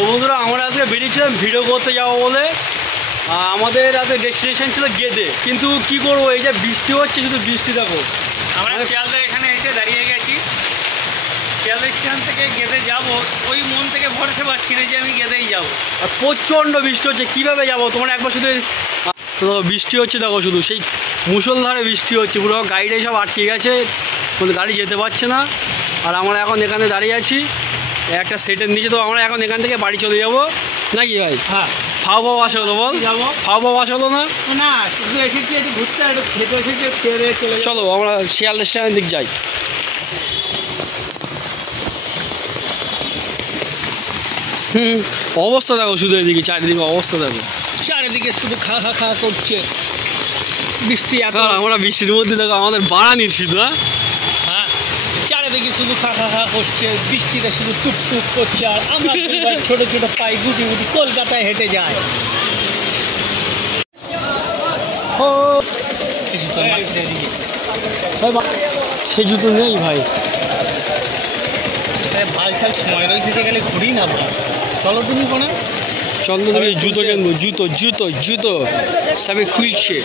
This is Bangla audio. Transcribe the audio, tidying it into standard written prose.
তো বন্ধুরা আমরা আজকে বেরিয়েছিলাম ভিডিও করতে যাবো বলে। আমাদের আজকে ডেস্টিনেশন ছিল গেদে, কিন্তু কি করবো, এই যে বৃষ্টি হচ্ছে, শুধু বৃষ্টি দেখো। আমরা শিয়ালদা এখানে এসে দাঁড়িয়ে গেছি। শিয়ালদা স্টেশন থেকে গেদে যাব, ওই মন থেকে ভরসা পাচ্ছি না যে আমি গেদেই যাব। আর প্রচণ্ড বৃষ্টি হচ্ছে, কীভাবে যাবো? তোমরা একবার শুধু বৃষ্টি হচ্ছে দেখো, শুধু সেই মুষলধারে বৃষ্টি হচ্ছে, পুরো গাড়িটাই সব আটকে গেছে, কোনো গাড়ি যেতে পারছে না। আর আমরা এখন এখানে দাঁড়িয়ে আছি একটা সেটের নিচে। তো আমরা এখন এখান থেকে বাড়ি চলে যাবো নাকি ভাই? হ্যাঁ, খাওয়া পাওয়া আসা হলো, বল যাবো। খাওয়া পাওয়া আসা হলো না? না, শুধু এসেছি একটু ঘুরতে, একটু খেতে এসেছি, খেয়ে চলে যাবো। চলো আমরা শিয়ালদা স্টেশনের দিক যাই। অবস্থা দেখো শুধু, এদিকে চারিদিকে অবস্থা দেখো, চারিদিকে শুধু খা খা খা করছে বৃষ্টি। আমরা বৃষ্টির মধ্যে দেখো আমাদের বাড়ানির শুধু। হ্যাঁ, চারিদিকে শুধু খা খা খা করছে, বৃষ্টিটা শুধু টুক টুক করছে, আর আমরা ছোট ছোট পায়ে গুটি গুটি কলকাতায় হেঁটে যায়। সে জুতো নেই ভাই, ভাল সাল সময় রয়েছে গেলে ঘুরি না। চলো তুমি কোনে, চন্দ্রপুরে জুতো কিনবো, জুতো জুতো জুতো সবে খুলছে।